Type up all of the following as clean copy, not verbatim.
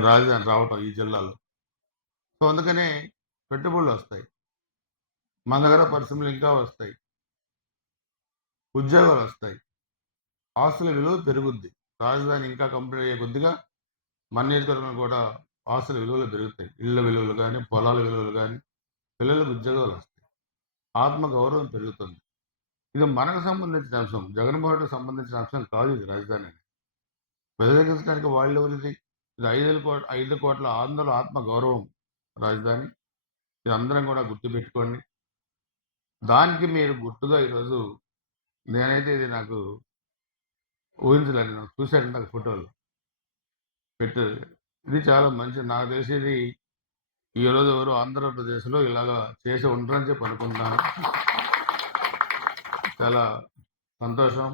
ఇక్కడ రాజధాని రావటం ఈ జిల్లాలో. సో, అందుకనే పెట్టుబడులొస్తాయి. మన దగ్గర పరిశ్రమలు ఇంకా వస్తాయి. ఉద్యోగాలొస్తాయి. ఆస్తుల విలువ పెరుగుద్ది. రాజధాని ఇంకా కంప్లీట్ అయ్యే కొద్దిగా మన నియోజకవర్గంలో కూడా ఆస్తుల విలువలు పెరుగుతాయి. ఇళ్ళ విలువలు గానీ, పొలాల విలువలు గానీ, పిల్లలకు ఉద్యోగాలొస్తాయి. ఆత్మ గౌరవం పెరుగుతుంది. ఇది మనకు సంబంధించిన అంశం. జగన్మోహన్ రెడ్డికి సంబంధించిన అంశం కాదు ఇది రాజధాని అనేది. వ్యతిరేకించడానికి వాళ్ళెవరిది? ఇది 5,00,00,000 ఆంధ్రుల ఆత్మ గౌరవం రాజధాని. ఇది అందరం కూడా గుర్తుపెట్టుకోండి. దానికి మీరు గుర్తుగా ఈరోజు నేనైతే ఇది నాకు ఊహించలేను. నేను చూశాను ఇందాక ఫోటోలు పెట్టు. ఇది చాలా మంచి నాకు తెలిసి ఇది ఈరోజు ఎవరు ఆంధ్రప్రదేశ్‌లో ఇలాగా చేసి ఉండరని చెప్పి అనుకుంటున్నాను. చాలా సంతోషం.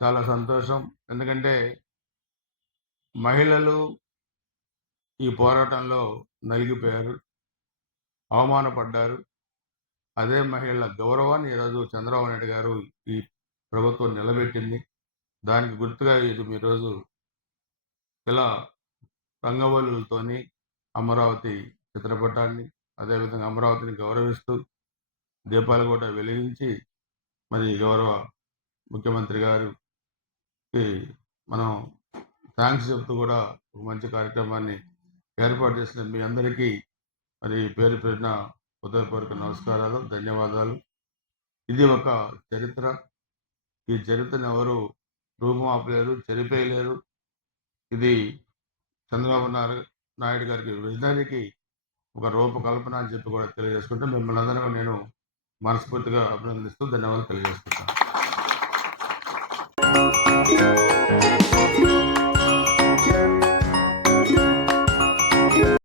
చాలా సంతోషం. ఎందుకంటే మహిళలు ఈ పోరాటంలో నలిగిపోయారు. అవమానపడ్డారు. అదే మహిళల గౌరవాన్ని ఈరోజు చంద్రబాబు నాయుడు గారు ఈ ప్రభుత్వం నిలబెట్టింది. దానికి గుర్తుగా ఇది ఈరోజు ఇలా రంగవల్లులతోని అమరావతి చిత్రపటాన్ని, అదేవిధంగా అమరావతిని గౌరవిస్తూ దీపాలు కూడా వెలిగించి మరి గౌరవ ముఖ్యమంత్రి గారికి మనం థ్యాంక్స్ చెప్తూ కూడా ఒక మంచి కార్యక్రమాన్ని ఏర్పాటు చేసిన మీ అందరికీ మరి పేరు పేరున హృదయపూర్వక నమస్కారాలు, ధన్యవాదాలు. ఇది ఒక చరిత్ర. ఈ చరిత్రను ఎవరు రూపుమాపలేరు, చెరిపేయలేరు. ఇది చంద్రబాబు నాయుడు గారికి విజయానికి ఒక రూపకల్పన అని చెప్పి కూడా తెలియజేసుకుంటూ మిమ్మల్ని అందరూ నేను మనస్ఫూర్తిగా అభినందిస్తూ ధన్యవాదాలు తెలియజేసుకుంటాను.